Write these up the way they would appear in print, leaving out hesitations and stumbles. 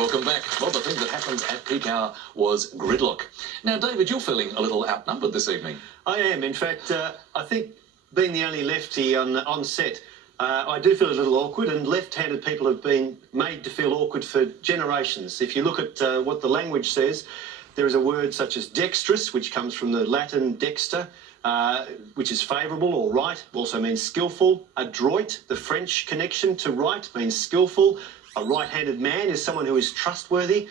welcome back. Well, the thing that happened at peak hour was gridlock. Now, David, you're feeling a little outnumbered this evening. I am. In fact, I think being the only lefty on set, I do feel a little awkward, and left-handed people have been made to feel awkward for generations. If you look at what the language says, there is a word such as dexterous, which comes from the Latin dexter, which is favourable or right, also means skillful. Adroit, the French connection to right, means skillful. A right-handed man is someone who is trustworthy.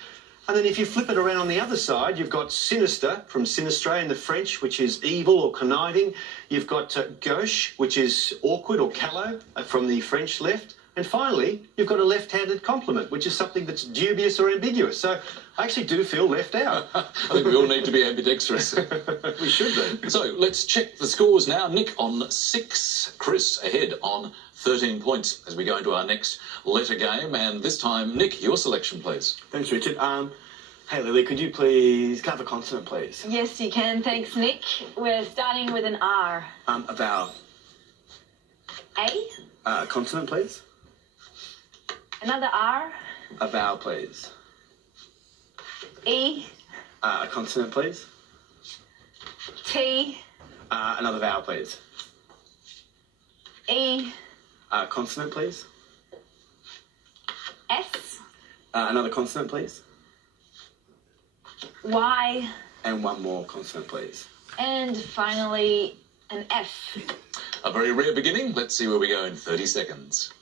And then if you flip it around on the other side, you've got sinister from sinistre in the French, which is evil or conniving. You've got gauche, which is awkward or callow from the French left. And finally, you've got a left-handed compliment, which is something that's dubious or ambiguous. So I actually do feel left out. I think we all need to be ambidextrous. We should be. So let's check the scores now. Nick on 6, Chris ahead on 13 points as we go into our next letter game. And this time, Nick, your selection, please. Thanks, Richard. Hey, Lily, could you please have a consonant, please? Yes, you can. Thanks, Nick. We're starting with an R. A vowel. A. Consonant, please. Another R. A vowel, please. E. A consonant, please. T. Another vowel, please. E. Consonant, please. S. Another consonant, please. Y. And one more consonant, please. And finally, an F. A very rare beginning. Let's see where we go in 30 seconds.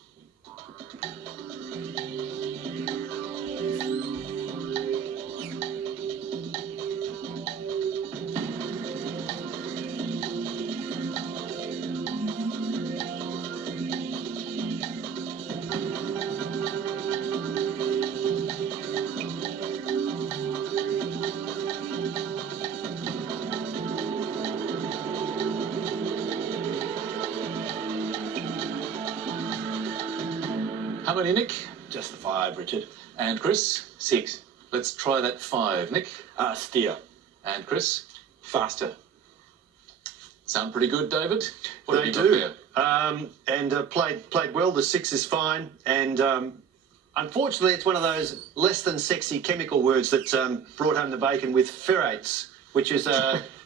How many, Nick? Just the 5, Richard. And Chris? 6. Let's try that 5. Nick? Steer. And Chris? Faster. Sound pretty good, David? What They have you do. got there? Played well. The 6 is fine. And unfortunately, it's one of those less than sexy chemical words that brought home the bacon with ferrates, which is,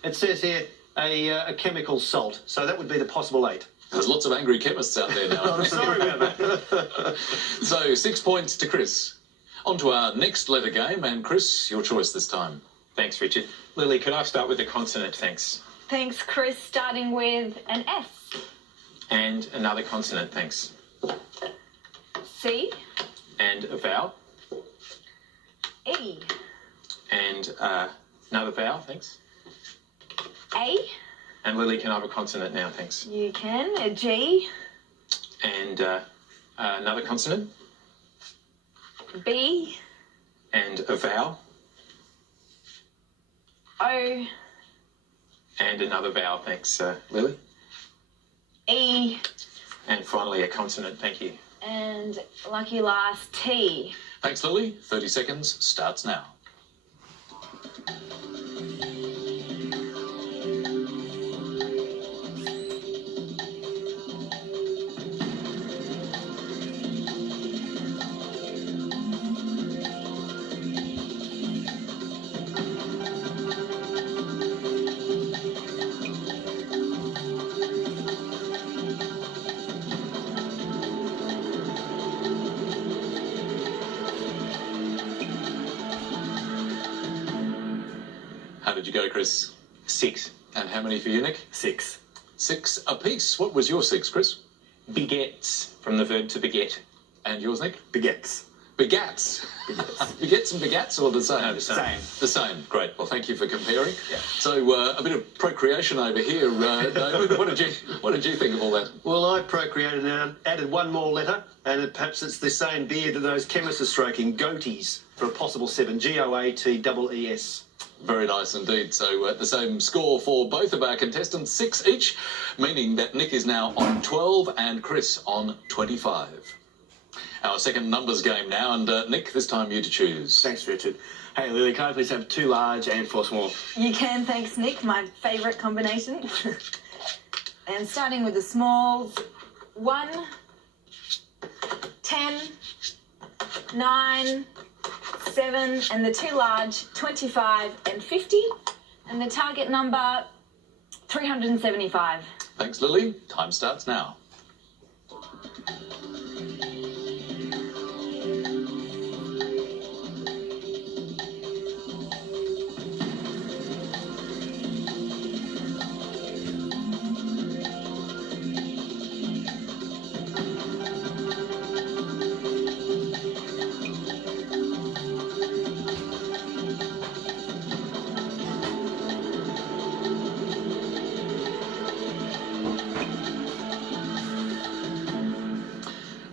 it says here, a chemical salt. So that would be the possible 8. There's lots of angry chemists out there now. I'm sorry about that. So 6 points to Chris. On to our next letter game, and Chris, your choice this time. Thanks, Richard. Lily, could I start with a consonant, thanks? Thanks, Chris. Starting with an S. And another consonant, thanks. C. And a vowel. E. And another vowel, thanks. A. And Lily, can I have a consonant now, thanks? You can. A G. And another consonant. B. And a vowel. O. And another vowel, thanks, Lily. E. And finally a consonant, thank you. And lucky last, T. Thanks, Lily. 30 seconds starts now. How did you go, Chris? 6. And how many for you, Nick? 6. 6 apiece. What was your 6, Chris? Begets, from the verb to beget. And yours, Nick? Begets. Begats. Begets and begats, or the same? No, the same. The same. Great. Well, thank you for comparing. Yeah. So a bit of procreation over here, David. What did you think of all that? Well, I procreated and added one more letter, and perhaps it's the same beard that those chemists are stroking, goatees, for a possible 7. Goattees. Very nice indeed. So the same score for both of our contestants, 6 each, meaning that Nick is now on 12 and Chris on 25. Our second numbers game now, and Nick, this time you to choose. Thanks, Richard. Hey, Lily, can I please have 2 large and 4 small? You can. Thanks, Nick. My favourite combination. And starting with the smalls, 1, 10, 9, 7, and the two large, 25 and 50. And the target number, 375. Thanks, Lily. Time starts now.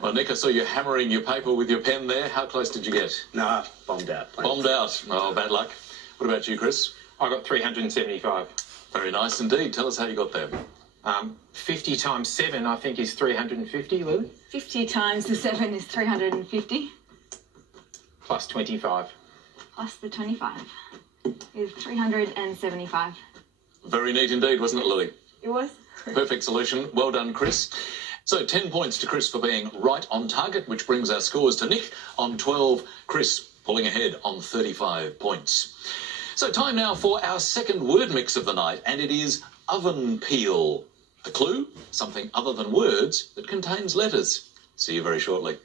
Well, Nick, I saw you hammering your paper with your pen there. How close did you get? Nah, bombed out. Bombed out. Oh, bad luck. What about you, Chris? I got 375. Very nice indeed. Tell us how you got there. 50 times 7, I think, is 350, Lily. 50 times the 7 is 350. Plus 25. Plus the 25 is 375. Very neat indeed, wasn't it, Lily? It was. Perfect solution. Well done, Chris. So 10 points to Chris for being right on target, which brings our scores to Nick on 12, Chris pulling ahead on 35 points. So time now for our second word mix of the night, and it is oven peel. The clue, something other than words that contains letters. See you very shortly.